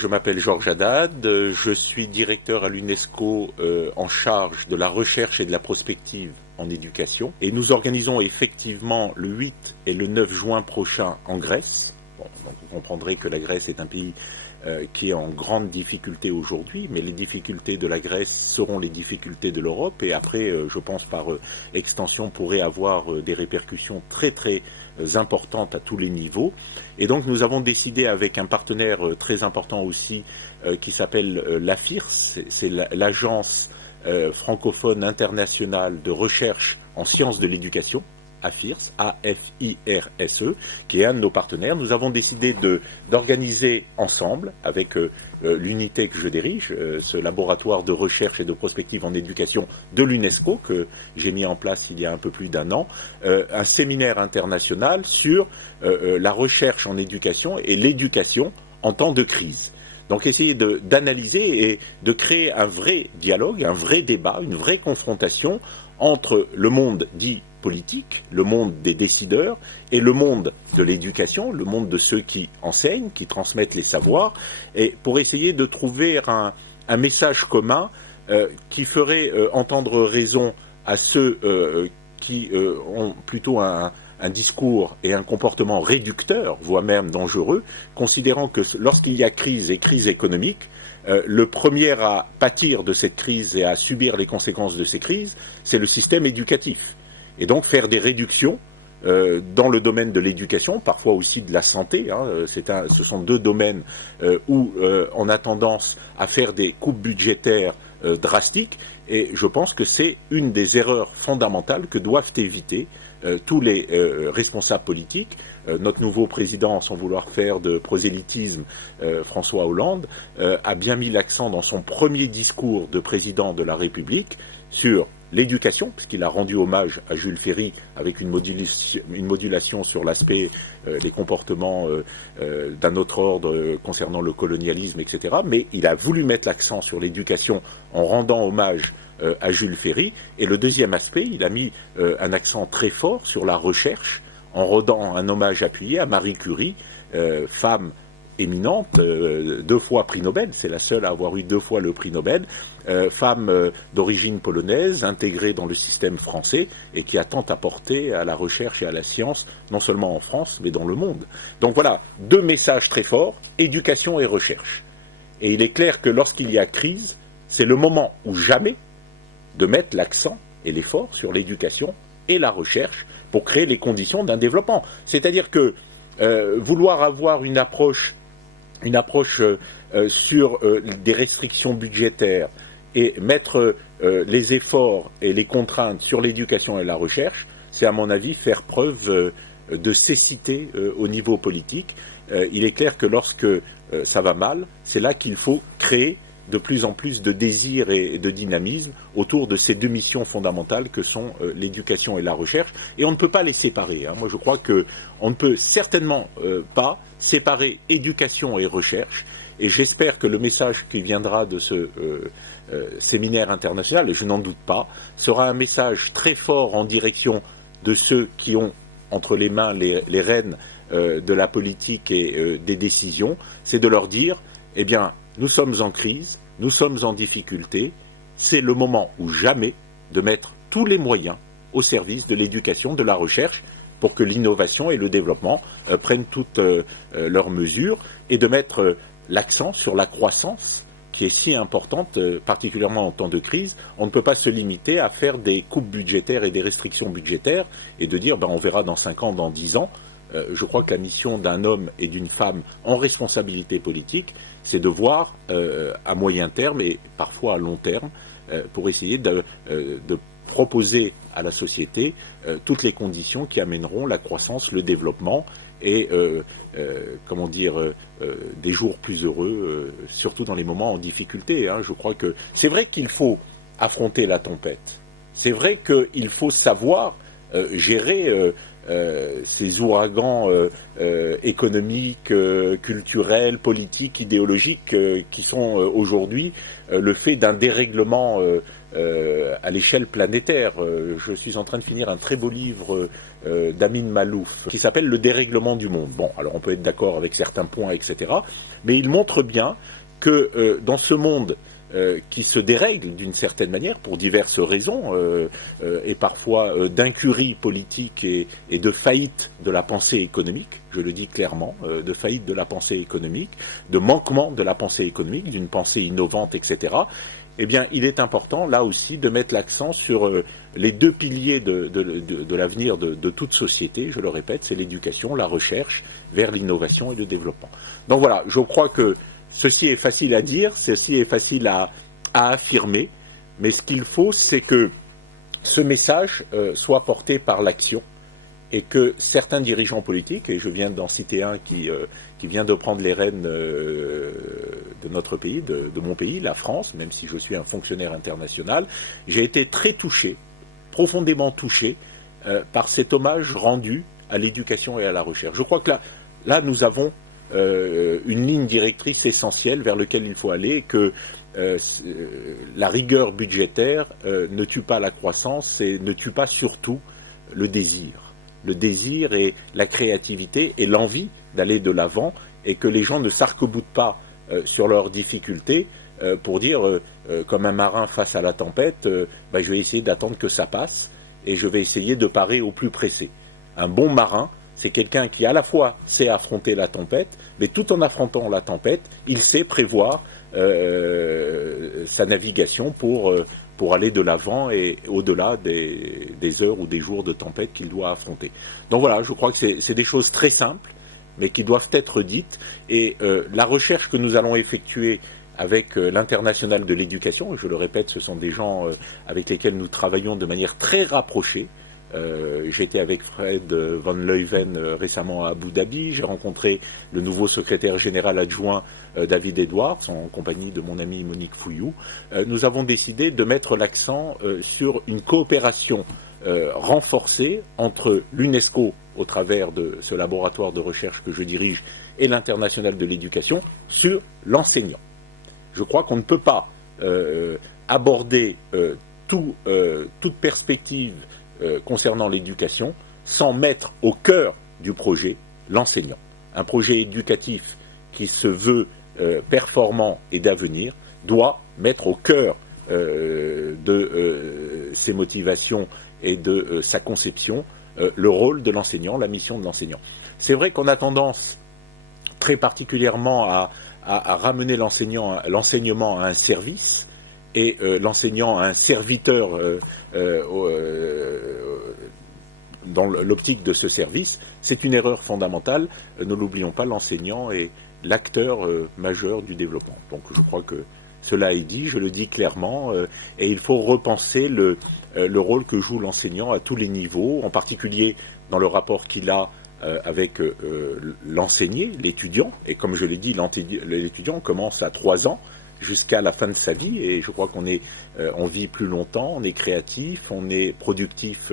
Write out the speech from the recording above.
je m'appelle Georges Haddad, je suis directeur à l'UNESCO en charge de la recherche et de la prospective en éducation. Et nous organisons effectivement le 8 et le 9 juin prochain en Grèce. Bon, donc vous comprendrez que la Grèce est un pays qui est en grande difficulté aujourd'hui, mais les difficultés de la Grèce seront les difficultés de l'Europe et après, je pense par extension, pourrait avoir des répercussions très très importantes à tous les niveaux. Et donc nous avons décidé avec un partenaire très important aussi qui s'appelle l'AFIRS, c'est l'agence francophone internationale de recherche en sciences de l'éducation, AFIRS, A-F-I-R-S-E, qui est un de nos partenaires. Nous avons décidé d'organiser ensemble, avec l'unité que je dirige, ce laboratoire de recherche et de prospective en éducation de l'UNESCO, que j'ai mis en place il y a un peu plus d'un an, un séminaire international sur la recherche en éducation et l'éducation en temps de crise. Donc essayer d'analyser et de créer un vrai dialogue, un vrai débat, une vraie confrontation entre le monde dit politique, le monde des décideurs et le monde de l'éducation, le monde de ceux qui enseignent, qui transmettent les savoirs, et pour essayer de trouver un message commun qui ferait entendre raison à ceux qui ont plutôt un discours et un comportement réducteur, voire même dangereux, considérant que lorsqu'il y a crise et crise économique, le premier à pâtir de cette crise et à subir les conséquences de ces crises, c'est le système éducatif. Et donc faire des réductions dans le domaine de l'éducation, parfois aussi de la santé. Ce sont deux domaines où on a tendance à faire des coupes budgétaires drastiques. Et je pense que c'est une des erreurs fondamentales que doivent éviter tous les responsables politiques. Notre nouveau président, sans vouloir faire de prosélytisme, François Hollande, a bien mis l'accent dans son premier discours de président de la République sur l'éducation, puisqu'il a rendu hommage à Jules Ferry avec une modulation sur l'aspect, les comportements d'un autre ordre concernant le colonialisme, etc. Mais il a voulu mettre l'accent sur l'éducation en rendant hommage à Jules Ferry. Et le deuxième aspect, il a mis un accent très fort sur la recherche en rendant un hommage appuyé à Marie Curie, femme éminente, 2 fois prix Nobel, c'est la seule à avoir eu 2 fois le prix Nobel, femme d'origine polonaise, intégrée dans le système français et qui a tant apporté à la recherche et à la science, non seulement en France, mais dans le monde. Donc voilà, 2 messages très forts, éducation et recherche. Et il est clair que lorsqu'il y a crise, c'est le moment ou jamais de mettre l'accent et l'effort sur l'éducation et la recherche pour créer les conditions d'un développement. C'est-à-dire que vouloir avoir une approche sur des restrictions budgétaires et mettre les efforts et les contraintes sur l'éducation et la recherche, c'est à mon avis faire preuve de cécité au niveau politique. Il est clair que lorsque ça va mal, c'est là qu'il faut créer de plus en plus de désir et de dynamisme autour de ces 2 missions fondamentales que sont l'éducation et la recherche. Et on ne peut pas les séparer. Moi, je crois qu'on ne peut certainement pas séparer éducation et recherche. Et j'espère que le message qui viendra de ce séminaire international, et je n'en doute pas, sera un message très fort en direction de ceux qui ont entre les mains les rênes de la politique et des décisions. C'est de leur dire, eh bien, nous sommes en crise, nous sommes en difficulté, c'est le moment ou jamais de mettre tous les moyens au service de l'éducation, de la recherche, pour que l'innovation et le développement prennent toutes leurs mesures, et de mettre l'accent sur la croissance, qui est si importante, particulièrement en temps de crise. On ne peut pas se limiter à faire des coupes budgétaires et des restrictions budgétaires, et de dire on verra dans 5 ans, dans 10 ans. Je crois que la mission d'un homme et d'une femme en responsabilité politique, c'est de voir à moyen terme et parfois à long terme pour essayer de proposer à la société toutes les conditions qui amèneront la croissance, le développement et des jours plus heureux, surtout dans les moments en difficulté. Je crois que c'est vrai qu'il faut affronter la tempête. C'est vrai qu'il faut savoir gérer ces ouragans économiques, culturels, politiques, idéologiques qui sont aujourd'hui le fait d'un dérèglement à l'échelle planétaire. Je suis en train de finir un très beau livre d'Amin Malouf qui s'appelle Le dérèglement du monde. Bon, alors on peut être d'accord avec certains points, etc. Mais il montre bien que dans ce monde qui se dérègle d'une certaine manière pour diverses raisons et parfois d'incurie politique et de faillite de la pensée économique, je le dis clairement, de faillite de la pensée économique, de manquement de la pensée économique, d'une pensée innovante, etc. Eh bien, il est important, là aussi, de mettre l'accent sur les deux piliers de l'avenir de toute société, je le répète, c'est l'éducation, la recherche, vers l'innovation et le développement. Donc voilà, je crois que ceci est facile à dire, ceci est facile à affirmer, mais ce qu'il faut, c'est que ce message soit porté par l'action et que certains dirigeants politiques, et je viens d'en citer un qui vient de prendre les rênes de notre pays, de mon pays, la France, même si je suis un fonctionnaire international, j'ai été très touché, profondément touché par cet hommage rendu à l'éducation et à la recherche. Je crois que là nous avons une ligne directrice essentielle vers laquelle il faut aller, que la rigueur budgétaire ne tue pas la croissance et ne tue pas surtout le désir. Le désir et la créativité et l'envie d'aller de l'avant, et que les gens ne s'arc-boutent pas sur leurs difficultés pour dire, comme un marin face à la tempête, je vais essayer d'attendre que ça passe et je vais essayer de parer au plus pressé. Un bon marin, c'est quelqu'un qui à la fois sait affronter la tempête, mais tout en affrontant la tempête, il sait prévoir sa navigation pour aller de l'avant et au-delà des heures ou des jours de tempête qu'il doit affronter. Donc voilà, je crois que c'est des choses très simples, mais qui doivent être dites. Et la recherche que nous allons effectuer avec l'International de l'éducation, je le répète, ce sont des gens avec lesquels nous travaillons de manière très rapprochée. J'étais avec Fred Van Leuven récemment à Abu Dhabi, j'ai rencontré le nouveau secrétaire général adjoint David Edwards en compagnie de mon ami Monique Fouillou. Nous avons décidé de mettre l'accent sur une coopération renforcée entre l'UNESCO au travers de ce laboratoire de recherche que je dirige et l'International de l'éducation sur l'enseignant. Je crois qu'on ne peut pas aborder toute perspective concernant l'éducation sans mettre au cœur du projet l'enseignant. Un projet éducatif qui se veut performant et d'avenir doit mettre au cœur de ses motivations et de sa conception le rôle de l'enseignant, la mission de l'enseignant. C'est vrai qu'on a tendance très particulièrement à ramener l'enseignement à un service et l'enseignant à un serviteur dans l'optique de ce service. C'est une erreur fondamentale. Ne l'oublions pas, l'enseignant est l'acteur majeur du développement. Donc je crois que cela est dit, je le dis clairement, et il faut repenser le rôle que joue l'enseignant à tous les niveaux, en particulier dans le rapport qu'il a avec l'enseigné, l'étudiant. Et comme je l'ai dit, l'étudiant commence à 3 ans jusqu'à la fin de sa vie, et je crois qu'on vit plus longtemps, on est créatif, on est productif